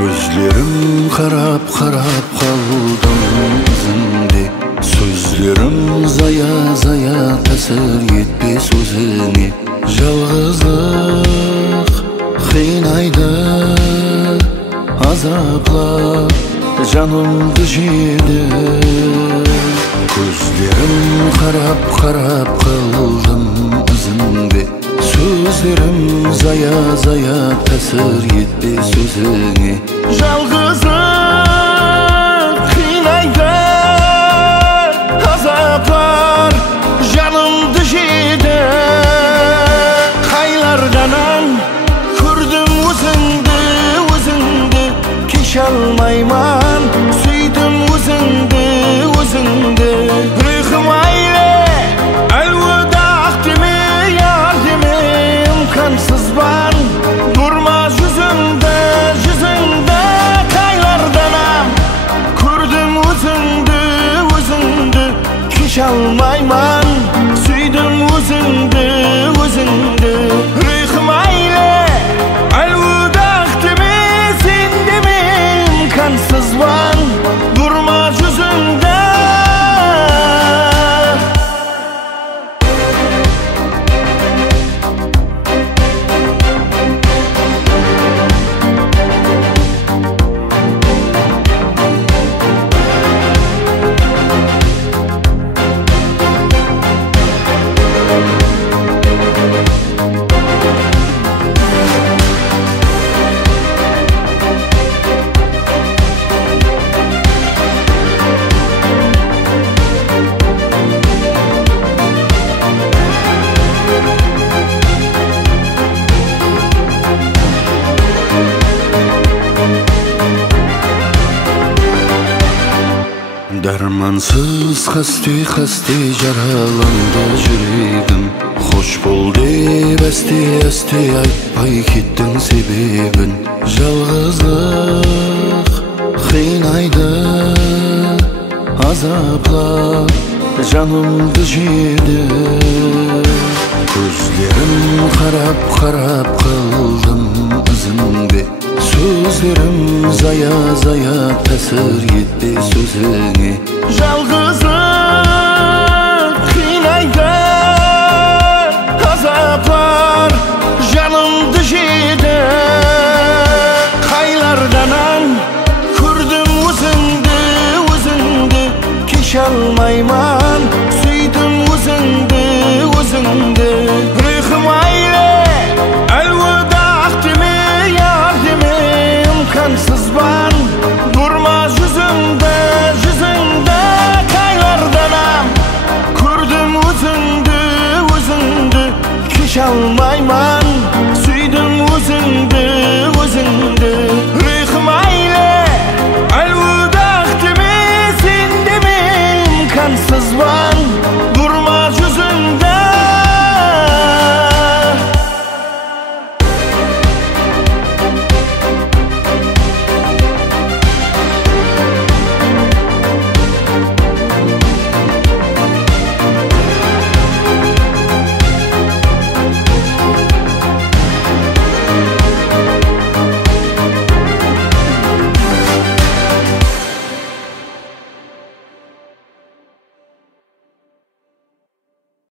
Gözlerim karap karap kaldım izinde. Sözlerim zaya zaya tasir etmez özüne. Жалғыздық қинайды, азаплап жанымды жеді. Көздерім қарап қарап қалдым ізіңде. Сөздерім зая зая тәсір етпес өзіңе. Жалғыздық қинайды, азаплар жанымды жеді. Қайларданан көрдім өзіңді, өзіңді кеше алмайман. Сүйдім өзіңді, өзіңді рухым айле. Әлуадақ деме, яр деме, имкансызбан. Durma yüzümde, yüzünde Kaylardanam Gördüm özündü, özündü Kişi almayman Süydüm özündü, özündü Rıhım aile Elvudaq deme, sen deme İmkansızban Durma yüzünde Dermansız hasti jaralandı yüreğim. Hoş bol dep esti aytpay kettin sebebin. Жалғыздық қинайды, азаплап жанымды жеді. Көздерім қарап қарап қалдым ізіңде. Sözlerim zaya zaya təsir etmez özüne. Жалғыздық қинайды, azaplar жанымды жеді. Қайларданан көрдім өзіңді, өзіңді кеше алмайман. Сүйдім өзіңді, өзіңді рухым айле. Әлуадақ деме, яр деме, İmkansızban Durma yüzümde, yüzünde Kaylardanam Gördüm özündü, özündü Kişi almayman